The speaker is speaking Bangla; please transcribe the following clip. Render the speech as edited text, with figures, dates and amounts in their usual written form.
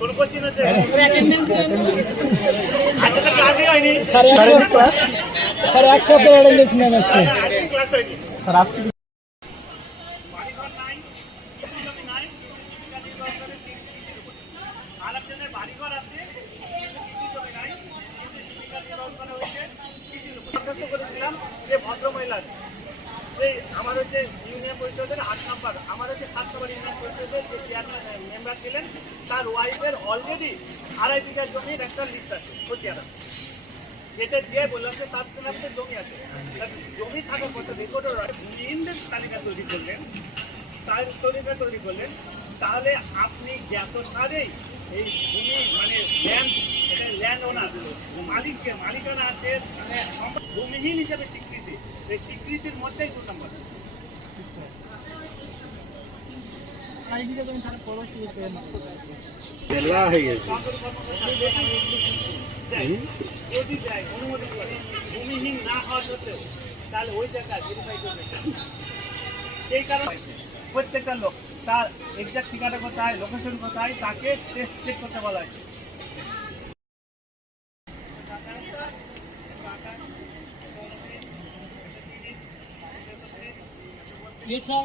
কোন কোশ্চেন আছে? স্যার এক সপ্তাহ অ্যাটেন্ডেন্স নেন আজকে। ক্লাস হয়নি স্যার আজকে বাড়িঘর নাই, কৃষি নাই, জীবিকা নির্বাহ করে কৃষির উপর। আর একজনের বাড়িঘর আছে, কৃষি জমি নাই, কিন্তু জীবিকা নির্বাহ করা হয়েছে কৃষির উপর। দরখাস্ত করেছিলাম সে ভদ্রমহিলার, সেই আমার হচ্ছে ইউনিয়ন পরিষদের 8 নম্বর, আমার হচ্ছে 7 নম্বর ইউনিয়ন পরিষদের যে চেয়ারম্যান মেম্বার ছিলেন, তার ওয়াইফের অলরেডি 2.5 বিঘা জমির একটা লিস্ট আছে খতিয়ানা। সেটা দিয়ে বললাম যে তার নামে জমি আছে, জমি থাকার কথা রেকর্ডও ভূমিহীনদের তালিকা তৈরি করলেন, তার তালিকা তৈরি করলেন, তাহলে আপনি জ্ঞাত সারেই এই ভূমি মানে ল্যান্ড, এটা ল্যান্ড ওনার মালিককে মালিকানা আছে, মানে ভূমিহীন হিসেবে স্বীকৃতি, এই স্বীকৃতির মধ্যেই 2 নম্বর। যদি দেয় অনুমতি করে ভূমিহীন না হওয়া সত্ত্বেও, তাহলে ওই জায়গায় ভেরিফাই করবে। সেই কারণে প্রত্যেকটা লোক তার এক্সাক্ট ঠিকানা কোথায়, লোকেশন কোথায়, তাকে টেস্ট চেক করতে বলা হয়েছে। Yes, sir.